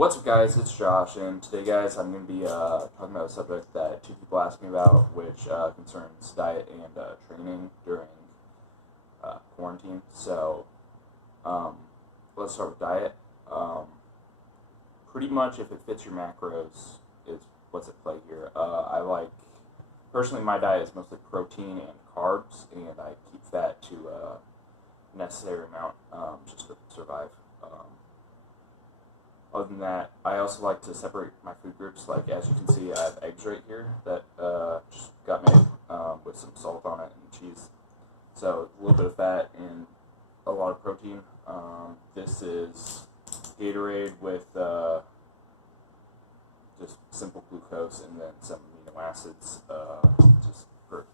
What's up, guys? It's Josh, and today, guys, I'm going to be talking about a subject that two people asked me about, which concerns diet and training during quarantine. So, let's start with diet. Pretty much, if it fits your macros, is what's at play here. Personally, my diet is mostly protein and carbs, and I keep fat to a necessary amount just to survive. Other than that, I also like to separate my food groups. Like, as you can see, I have eggs right here that just got made with some salt on it and cheese. So a little bit of fat and a lot of protein. This is Gatorade with just simple glucose and then some amino acids just for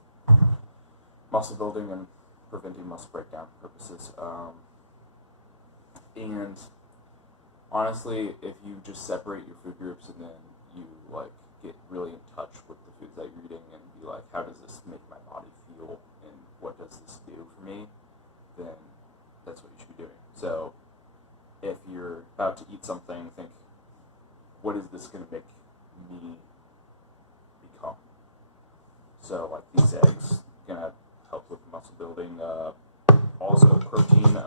muscle building and preventing muscle breakdown purposes. And honestly, if you just separate your food groups and then you get really in touch with the foods that you're eating and be like, how does this make my body feel and what does this do for me, then that's what you should be doing. So if you're about to eat something, think, what is this going to make me become? So like these eggs going to help with muscle building. Also protein.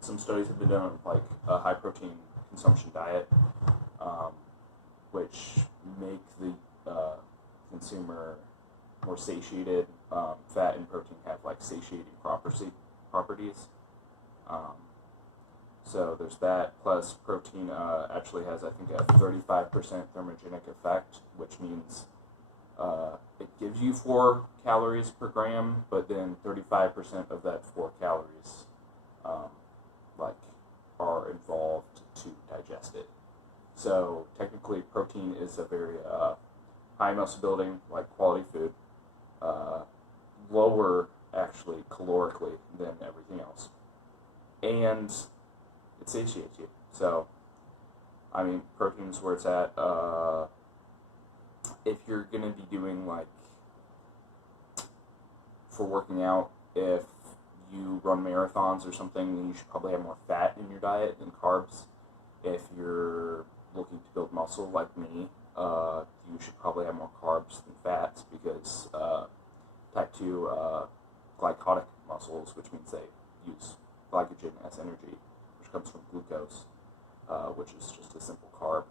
Some studies have been done on a high protein consumption diet, which make the consumer more satiated. Fat and protein have satiating properties. So there's that. Plus protein actually has, I think, a 35% thermogenic effect, which means it gives you 4 calories per gram, but then 35% of that 4 calories are involved to digest it. So technically, protein is a very high muscle building, quality food, lower actually calorically than everything else, and it satiates you. So, I mean, protein's where it's at. If you're gonna be doing for working out, if you run marathons or something, then you should probably have more fat in your diet than carbs. If you're looking to build muscle like me, you should probably have more carbs than fats because type 2 glycotic muscles, which means they use glycogen as energy, which comes from glucose, which is just a simple carb.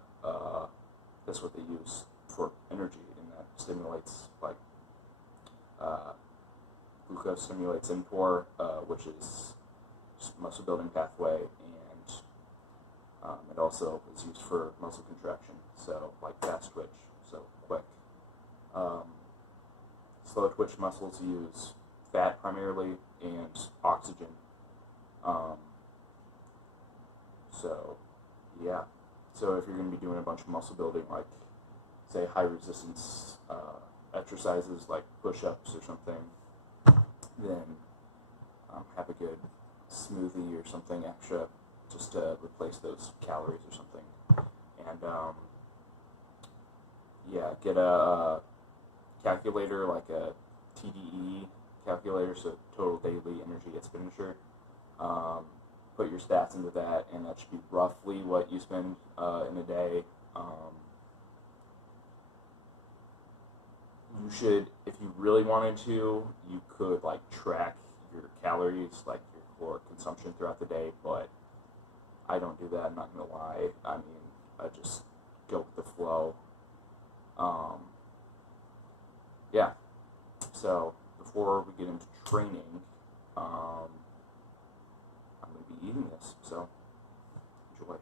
That's what they use for energy, and that stimulates glucose stimulates mTOR, which is just muscle building pathway, and it also is used for muscle contraction, so fast twitch, so quick. Slow twitch muscles use fat primarily and oxygen. So yeah, so if you're going to be doing a bunch of muscle building, say high resistance exercises like push-ups or something, then have a good smoothie or something extra just to replace those calories or something. And yeah, get a calculator, like a TDE calculator, so total daily energy expenditure. Put your stats into that, and that should be roughly what you spend in a day. You should, if you really wanted to, you could track your calories, your caloric consumption throughout the day, but I don't do that, I'm not gonna lie. I mean, I just go with the flow. Yeah, so before we get into training, I'm gonna be eating this, so enjoy.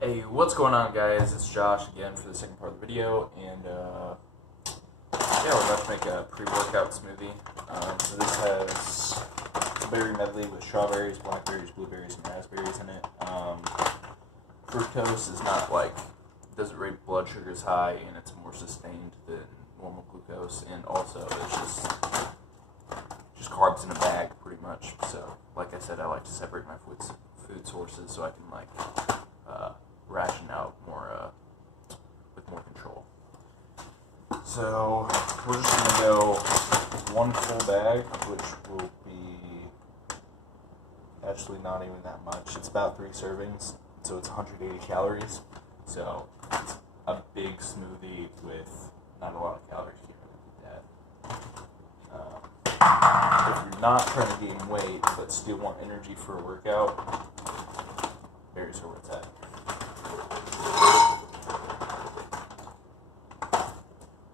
Hey, what's going on, guys? It's Josh again for the second part of the video, and yeah, we're about to make a pre-workout smoothie. So this has a berry medley with strawberries, blackberries, blueberries, and raspberries in it. Fructose is not doesn't rate blood sugars high, and it's more sustained than normal gross, and also it's just carbs in a bag, pretty much. So, like I said, I like to separate my food sources so I can like ration out more with more control. So we're just gonna go one full bag, which will be actually not even that much. It's about 3 servings, so it's 180 calories. So it's a big smoothie with not a lot of calories. You can't really eat that. If you're not trying to gain weight but still want energy for a workout, berries are where it's at.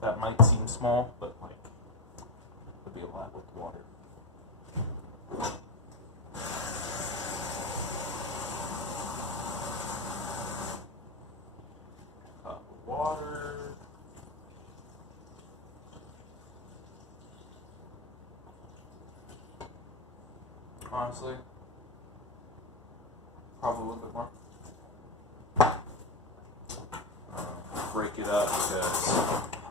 That might seem small, but like it'd be a lot with water. Cup of water. Honestly, probably a little bit more. Break it up because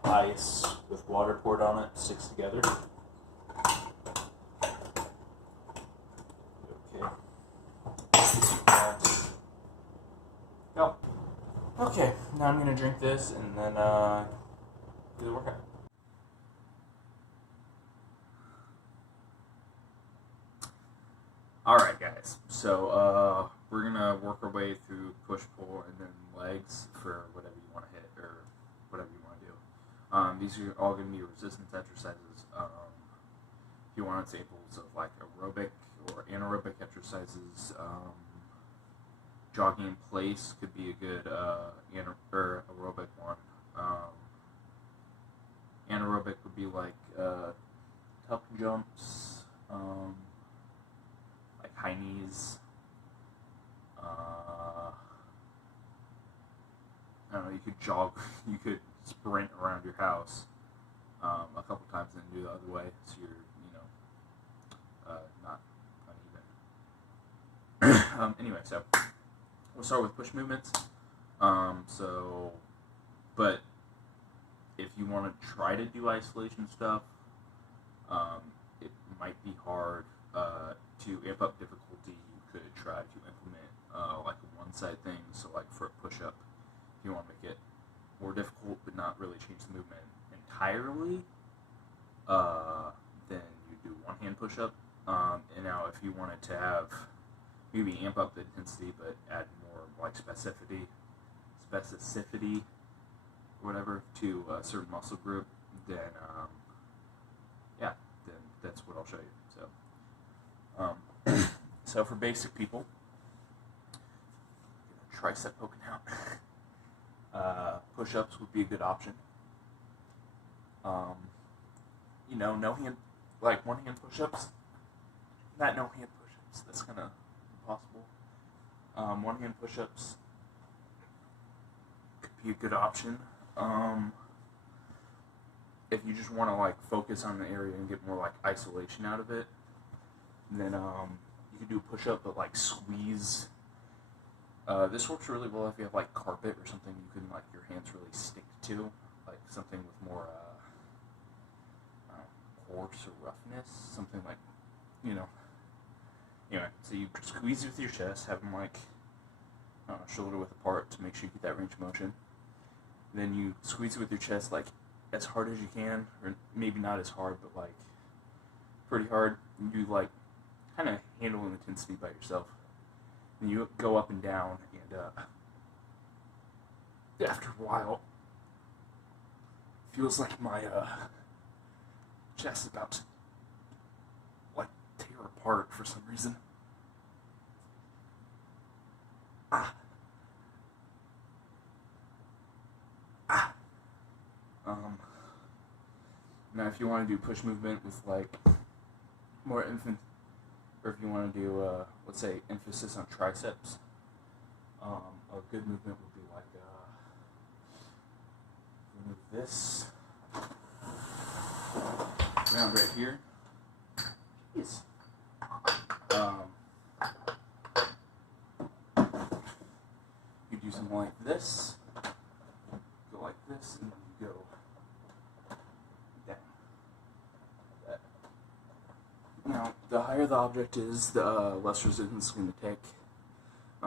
ice with water poured on it sticks together. Okay. Go. Okay, now I'm gonna drink this and then do the workout. Alright guys, so we're gonna work our way through push, pull, and then legs for whatever you want to hit or whatever you want to do. These are all going to be resistance exercises. If you want examples of like aerobic or anaerobic exercises, jogging in place could be a good aerobic one. Anaerobic would be like tuck jumps, like high knees. I don't know, you could jog, you could sprint around your house a couple times and then do the other way, so you're, not uneven. Anyway, so we'll start with push movements. But if you want to try to do isolation stuff, it might be hard to amp up difficulty. You could try to implement like a one-side thing, so like for a push-up, if you want to make it more difficult but not really change the movement entirely, then you do one-hand push-up. And now if you wanted to have, maybe amp up the intensity but add more like specificity or whatever to a certain muscle group, then then that's what I'll show you. So so for basic people, tricep poking out. Push-ups would be a good option. No hand, like one-hand push-ups. Not no hand push-ups. That's kind of impossible. One-hand push-ups could be a good option. If you just want to like focus on the area and get more like isolation out of it, then you could do a push-up, but like squeeze. This works really well if you have like carpet or something you can like your hands really stick to, like something with more force or roughness, something like, Anyway, so you squeeze with your chest, have them like shoulder width apart to make sure you get that range of motion. Then you squeeze it with your chest like as hard as you can, or maybe not as hard, but like pretty hard. You like kind of handle the intensity by yourself. And you go up and down, and after a while, it feels like my chest is about to like tear apart for some reason. Now if you want to do push movement with like more or if you want to do, let's say, emphasis on triceps, a good movement would be like, move this around right here. Jeez. You do something like this, go like this, and then you go down. the higher the object is, the less resistance it's going to take,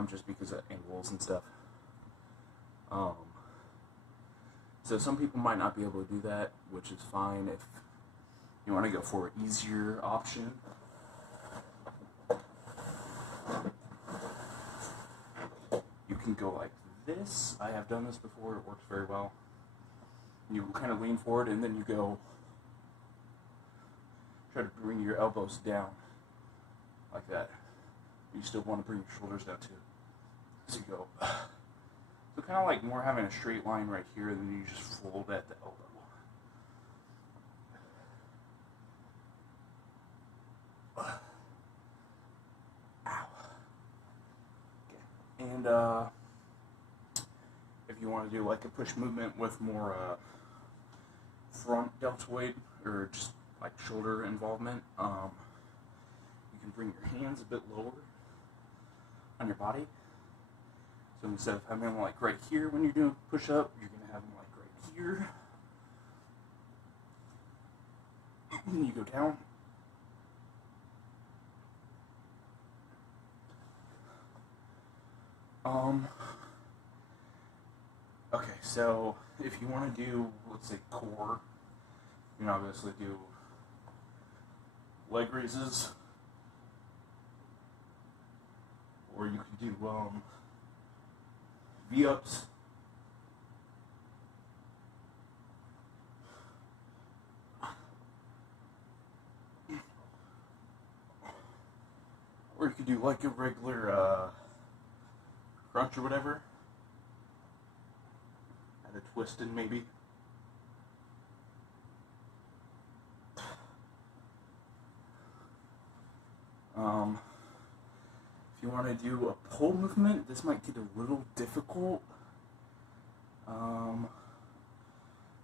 just because of angles and stuff. So some people might not be able to do that, which is fine. If you want to go for an easier option, you can go like this. I have done this before, it works very well. You kind of lean forward and then you go, try to bring your elbows down like that. You still want to bring your shoulders down too. So you go, so kind of like more having a straight line right here, and then you just fold at the elbow. Ow. Okay. And if you want to do like a push movement with more front deltoid or just like shoulder involvement, you can bring your hands a bit lower on your body. So instead of having them like right here when you're doing push up, you're going to have them like right here. And then you go down. Okay, so if you want to do, let's say, core, you can obviously do leg raises, or you can do V-ups, or you could do like a regular crunch or whatever, add a twist in maybe. If you want to do a pull movement, this might get a little difficult. I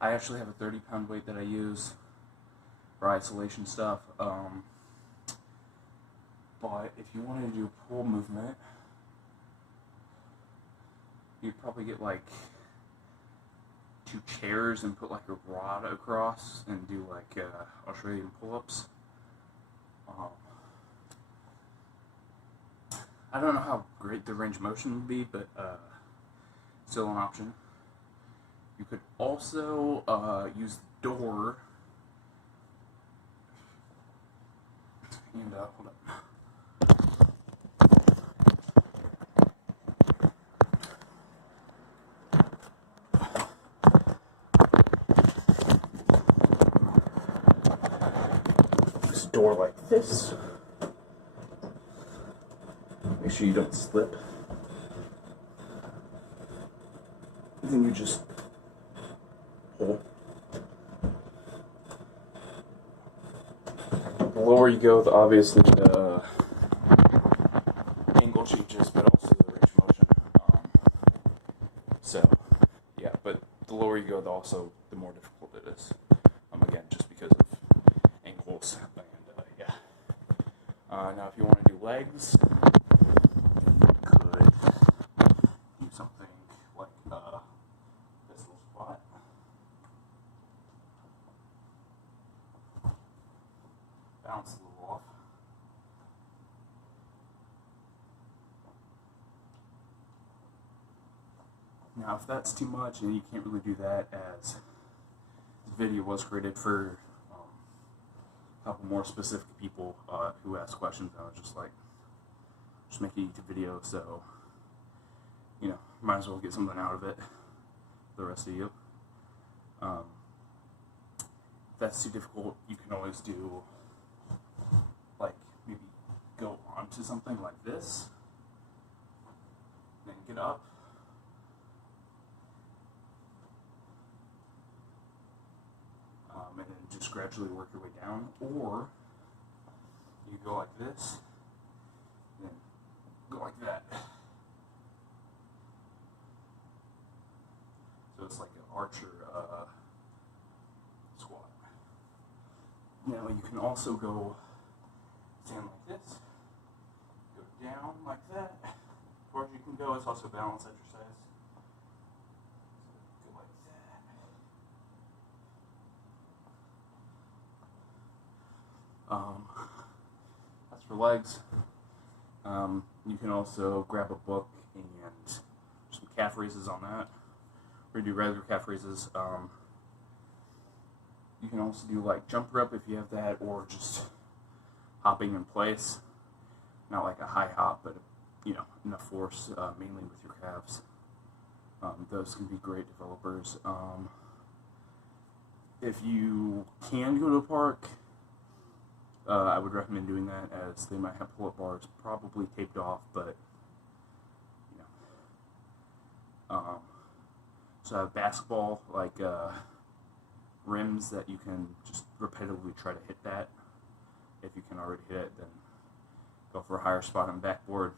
actually have a 30-pound weight that I use for isolation stuff. But if you wanted to do a pull movement, you'd probably get like 2 chairs and put like a rod across and do like, I'll show you in pull-ups. I don't know how great the range of motion would be, but still an option. You could also use the door and hold up. This door like this. Make sure you don't slip. And then you just pull. The lower you go, obviously the angle changes, but also the range of motion. So, yeah, but the lower you go, the more difficult it is. Again, just because of angles and yeah. Now, if you want to do legs, something like this little squat. Bounce a little off. Now, if that's too much and you can't really do that, as this video was created for a couple more specific people who asked questions, I was just like, just make a YouTube video, so you know, might as well get something out of it for the rest of you. If that's too difficult, you can always do, like, maybe go onto something like this, then get up, and then just gradually work your way down, or you go like this, then go like that. So it's like an archer squat. Now you can also go stand like this, go down like that. As far as you can go, it's also a balance exercise. So go like that. for legs. You can also grab a book and some calf raises on that. Or do regular calf raises. You can also do like jump rope if you have that, or just hopping in place. Not like a high hop, but enough force, mainly with your calves. Those can be great developers. If you can go to a park, I would recommend doing that, as they might have pull-up bars probably taped off, but so I have basketball, like rims that you can just repetitively try to hit that. If you can already hit it, then go for a higher spot on the backboard.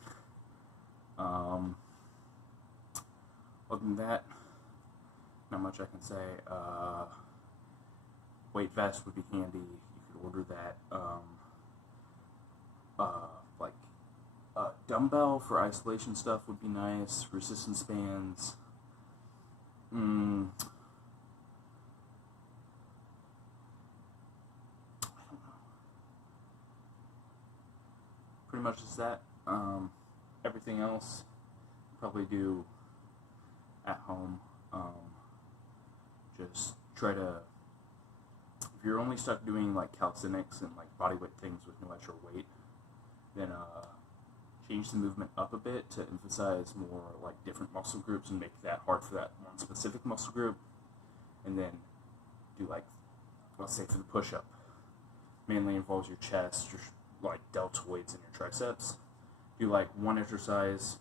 Other than that, not much I can say. Weight vest would be handy. You could order that. Like dumbbell for isolation stuff would be nice. Resistance bands. I don't know. Pretty much is that. Everything else, probably do at home. Just try to, if you're only stuck doing like calisthenics and like bodyweight things with no extra weight, then change the movement up a bit to emphasize more like different muscle groups and make that hard for that one specific muscle group. And then do like, let's say for the push-up, mainly involves your chest, your like deltoids and your triceps. Do like one exercise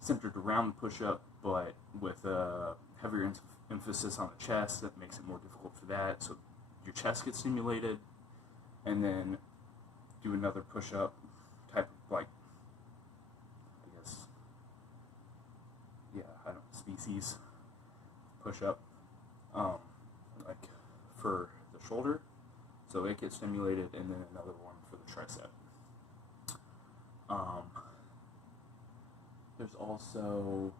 centered around the push-up, but with a heavier emphasis on the chest. That makes it more difficult for that, so your chest gets stimulated. And then do another push-up type of, like, I guess, yeah, I don't know, species push-up, like for the shoulder, so it gets stimulated, and then another one for the tricep. There's also,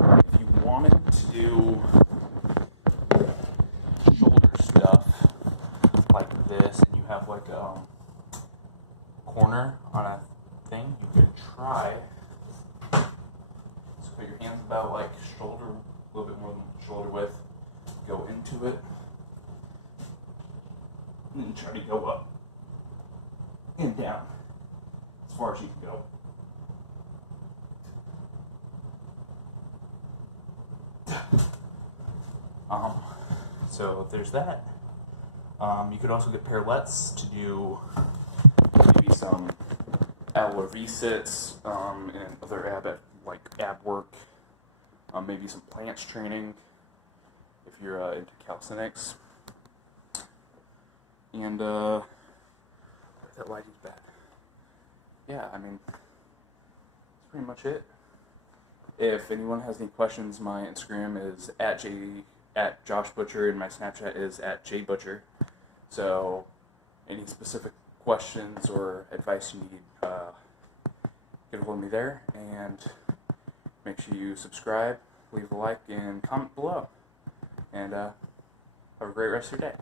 if you wanted to do shoulder stuff like this, and you have like a corner on a thing, you could try. So put your hands about like shoulder, a little bit more than shoulder width, go into it, and then try to go up and down as far as you can go. So there's that. You could also get parallettes to do maybe some ab resits and other ab work. Maybe some plants training if you're into calisthenics. And that lighting's bad. Yeah, I mean, that's pretty much it. If anyone has any questions, my Instagram is at Josh Butcher, and my Snapchat is at JButcher. So, any specific questions or advice you need, get a hold of me there. And make sure you subscribe, leave a like, and comment below. And have a great rest of your day.